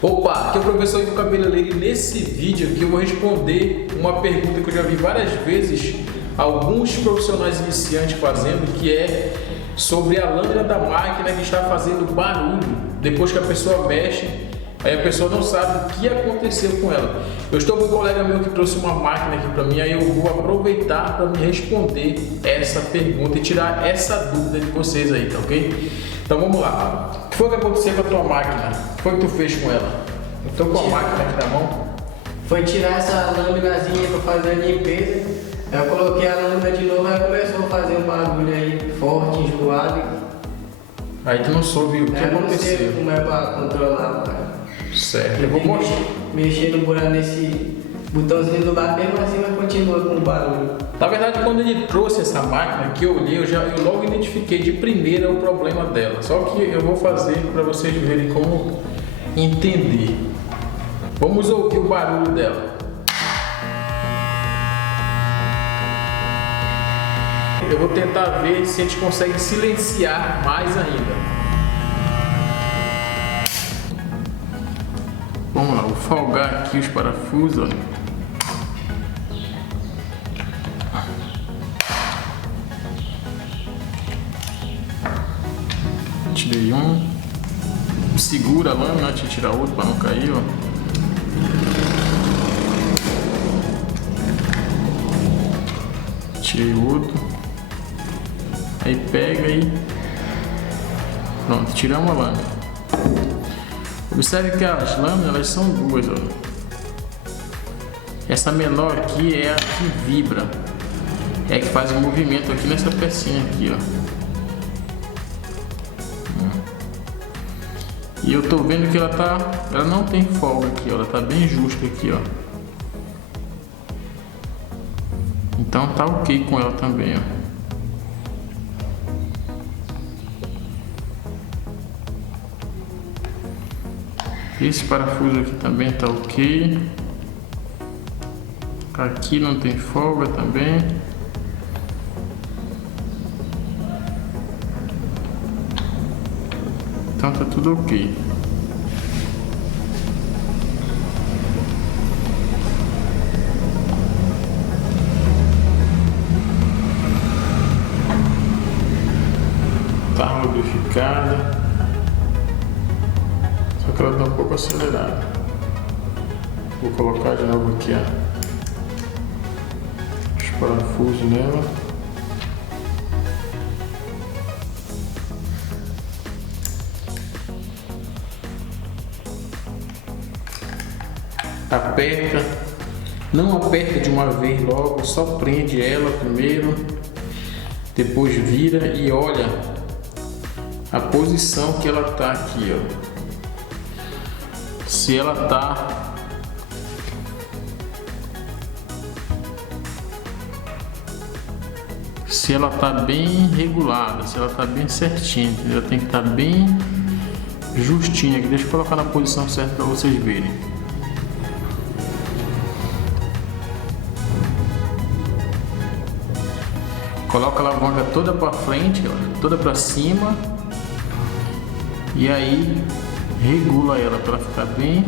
Opa, aqui é o professor Ivo Cabeleireiro e nesse vídeo aqui eu vou responder uma pergunta que eu já vi várias vezes alguns profissionais iniciantes fazendo, que é sobre a lâmina da máquina que está fazendo barulho depois que a pessoa mexe, aí a pessoa não sabe o que aconteceu com ela. Eu estou com um colega meu que trouxe uma máquina aqui para mim, aí eu vou aproveitar para me responder essa pergunta e tirar essa dúvida de vocês aí, tá ok? Então vamos lá. O que foi que aconteceu com a tua máquina? O que foi que tu fez com ela? Eu estou com a máquina aqui na mão. Foi tirar essa lâminazinha para fazer a limpeza. Eu coloquei a lâmina de novo, aí começou a fazer um barulho aí forte, enjoado. Aí tu não soube o que Eu não aconteceu. sei como é para controlar, cara. Certo, eu vou mostrar. Mexer no buraco nesse botãozinho do lado, mesmo assim, mas continua com o barulho. Na verdade, quando ele trouxe essa máquina que eu olhei, eu logo identifiquei de primeira o problema dela. Só que eu vou fazer para vocês verem como entender. Vamos ouvir o barulho dela. Eu vou tentar ver se a gente consegue silenciar mais ainda. Vamos lá, vou folgar aqui os parafusos, olha. Tirei um. Segura a lâmina antes de tirar outro para não cair, ó. Tirei outro. Aí pega e pronto, tiramos a lâmina. Observe que as lâminas, elas são duas, olha. Essa menor aqui é a que vibra, é a que faz o movimento aqui nessa pecinha aqui, ó. E eu tô vendo que ela não tem folga aqui, ó. Ela tá bem justa aqui, ó. Então tá ok com ela também, ó. Esse parafuso aqui também tá ok. Aqui não tem folga também. Então tá tudo ok. Tá lubrificada. Só que ela tá um pouco acelerada. Vou colocar de novo aqui, ó, os parafusos nela. Aperta, não aperta de uma vez logo, só prende ela primeiro, depois vira e olha a posição que ela tá aqui, ó. Se ela tá bem regulada, se ela tá bem certinha, ela tem que estar bem justinha aqui. Deixa eu colocar na posição certa para vocês verem. Coloca a alavanca toda para frente, ó, toda para cima, e aí regula ela para ficar bem.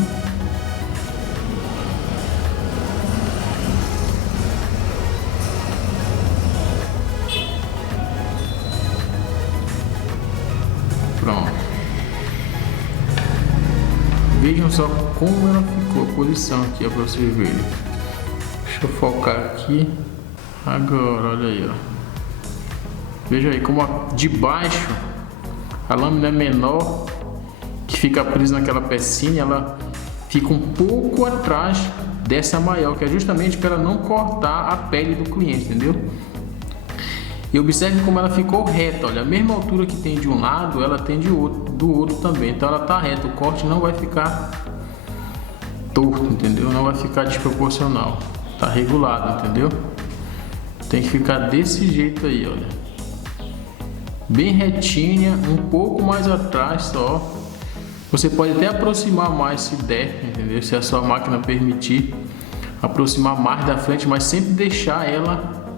Pronto. Vejam só como ela ficou, a posição aqui, ó, para vocês verem. Deixa eu focar aqui. Agora, olha aí, ó. Veja aí como de baixo a lâmina é menor, que fica presa naquela pecinha, ela fica um pouco atrás dessa maior, que é justamente para ela não cortar a pele do cliente, entendeu? E observe como ela ficou reta, olha, a mesma altura que tem de um lado, ela tem do outro também, então ela tá reta, o corte não vai ficar torto, entendeu? Não vai ficar desproporcional, tá regulado, entendeu? Tem que ficar desse jeito aí, olha. Bem retinha, um pouco mais atrás só. Você pode até aproximar mais se der, entendeu? Se a sua máquina permitir, aproximar mais da frente, mas sempre deixar ela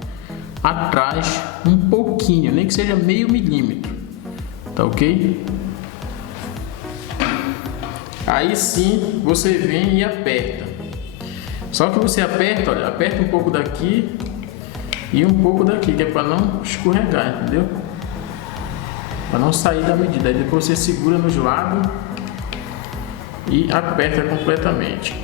atrás um pouquinho, nem que seja meio milímetro, tá ok? Aí sim você vem e aperta. Só que você aperta, olha, aperta um pouco daqui e um pouco daqui, que é para não escorregar, entendeu? Para não sair da medida. Aí depois você segura nos lados e aperta completamente.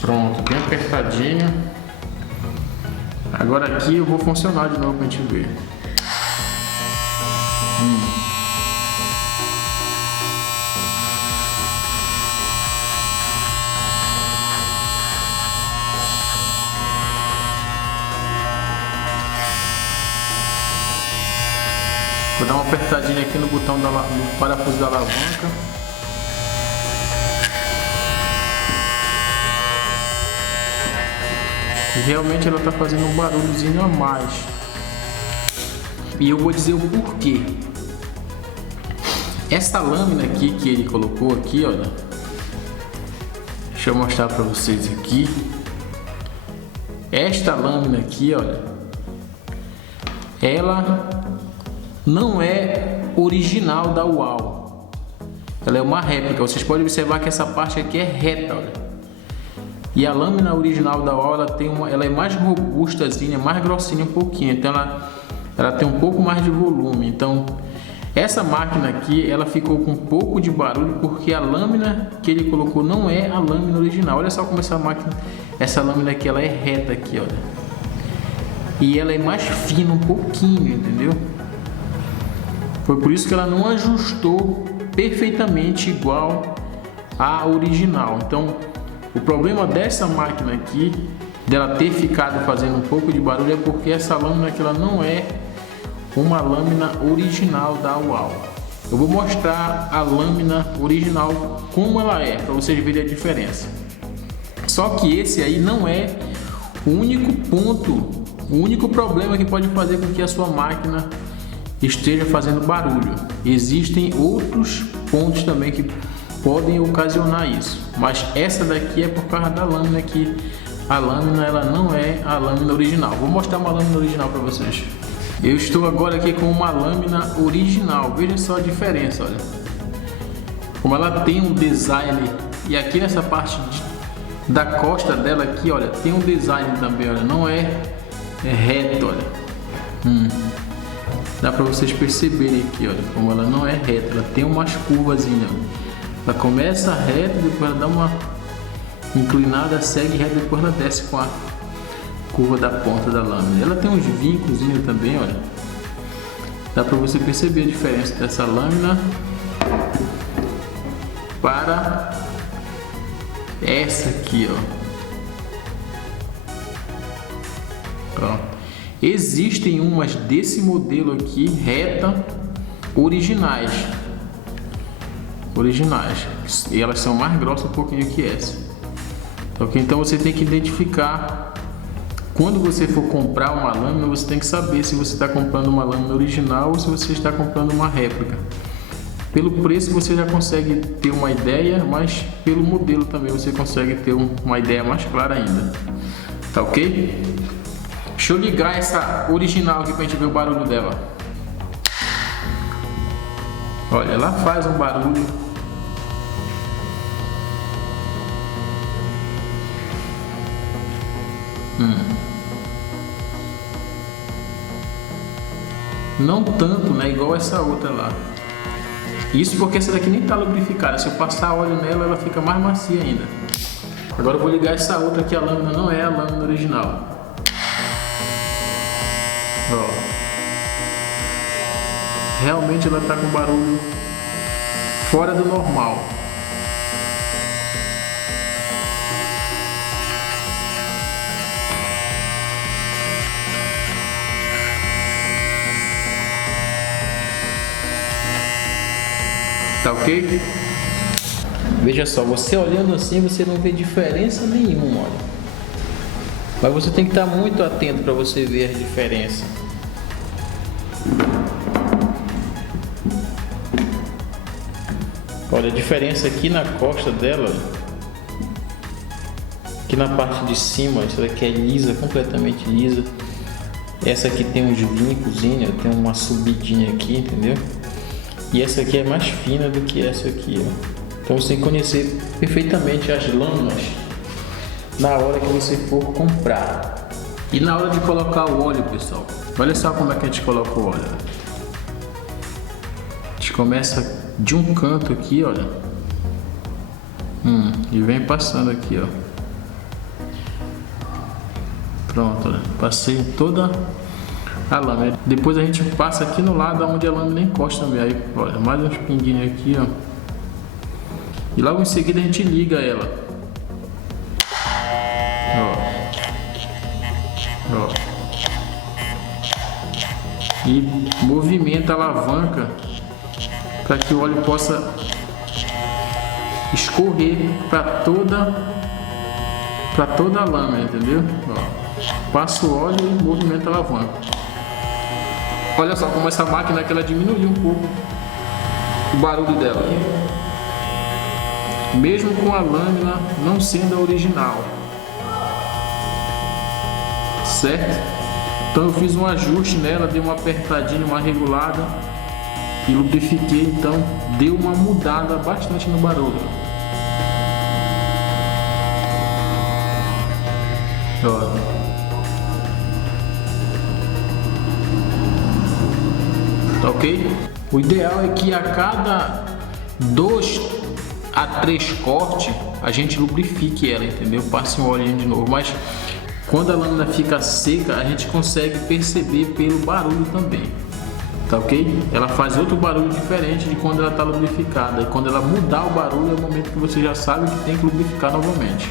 Pronto, bem apertadinho. Agora aqui eu vou funcionar de novo para a gente ver. Vou dar uma apertadinha aqui no botão no parafuso da alavanca. E realmente ela está fazendo um barulhozinho a mais. E eu vou dizer o porquê. Essa lâmina aqui que ele colocou aqui, olha. Deixa eu mostrar para vocês aqui. Esta lâmina aqui, olha. Ela não é original da UAU. Ela é uma réplica. Vocês podem observar que essa parte aqui é reta, olha. E a lâmina original da UAU, ela é mais robustazinha, mais grossinha um pouquinho. Então ela tem um pouco mais de volume. Então essa máquina aqui, ela ficou com um pouco de barulho porque a lâmina que ele colocou não é a lâmina original. Olha só como essa lâmina aqui, ela é reta aqui, olha. E ela é mais fina um pouquinho, entendeu? Foi por isso que ela não ajustou perfeitamente igual à original. Então, o problema dessa máquina aqui, dela ter ficado fazendo um pouco de barulho, é porque essa lâmina aqui, ela não é uma lâmina original da UAU. Eu vou mostrar a lâmina original como ela é, para vocês verem a diferença. Só que esse aí não é o único ponto, o único problema que pode fazer com que a sua máquina esteja fazendo barulho. Existem outros pontos também que podem ocasionar isso, mas essa daqui é por causa da lâmina, que a lâmina ela não é a lâmina original. Vou mostrar uma lâmina original para vocês. Eu estou agora aqui com uma lâmina original. Veja só a diferença, olha. Como ela tem um design, e aqui nessa parte da costa dela aqui, olha, tem um design também, olha, não é reto, olha. Dá para vocês perceberem aqui, olha, como ela não é reta, ela tem umas curvazinhas. Ela começa reta, depois ela dá uma inclinada, segue reta, depois ela desce com a curva da ponta da lâmina. Ela tem uns vincos também, olha. Dá para você perceber a diferença dessa lâmina para essa aqui, ó. Existem umas desse modelo aqui, reta, originais. E elas são mais grossas um pouquinho que essa. Ok? Então você tem que identificar. Quando você for comprar uma lâmina, você tem que saber se você está comprando uma lâmina original ou se você está comprando uma réplica. Pelo preço você já consegue ter uma ideia, mas pelo modelo também você consegue ter uma ideia mais clara ainda. Tá ok? Deixa eu ligar essa original aqui pra gente ver o barulho dela. Olha, ela faz um barulho. Não tanto, né? Igual essa outra lá. Isso porque essa daqui nem tá lubrificada. Se eu passar óleo nela, ela fica mais macia ainda. Agora eu vou ligar essa outra aqui. A lâmina não é a lâmina original. Ó. Realmente ela tá com barulho fora do normal. Tá ok? Veja só, você olhando assim, você não vê diferença nenhuma, olha. Mas você tem que estar muito atento para você ver a diferença. Olha a diferença aqui na costa dela, aqui na parte de cima, isso daqui é lisa, completamente lisa. Essa aqui tem uns vincos, tem uma subidinha aqui, entendeu? E essa aqui é mais fina do que essa aqui, ó. Então você tem que conhecer perfeitamente as lâminas na hora que você for comprar. E na hora de colocar o óleo, pessoal, olha só como é que a gente coloca o óleo. A gente começa de um canto aqui, olha. E vem passando aqui, ó. Pronto, olha. Passei toda a lâmina. Depois a gente passa aqui no lado onde a lâmina encosta também. Aí, olha, mais uns pinguinhos aqui, ó. E logo em seguida a gente liga ela. Ó. E movimenta a alavanca para que o óleo possa escorrer para toda a lâmina, entendeu? Ó. Passa o óleo e movimenta a alavanca. Olha só como essa máquina que ela diminuiu um pouco o barulho dela, mesmo com a lâmina não sendo a original, certo? Então eu fiz um ajuste nela, dei uma apertadinha, uma regulada e lubrifiquei, então deu uma mudada bastante no barulho. Ó. Tá ok? O ideal é que a cada 2 a 3 cortes a gente lubrifique ela, entendeu? Passe um óleo de novo, mas quando a lâmina fica seca a gente consegue perceber pelo barulho também, tá ok? Ela faz outro barulho diferente de quando ela está lubrificada, e quando ela mudar o barulho é o momento que você já sabe que tem que lubrificar novamente.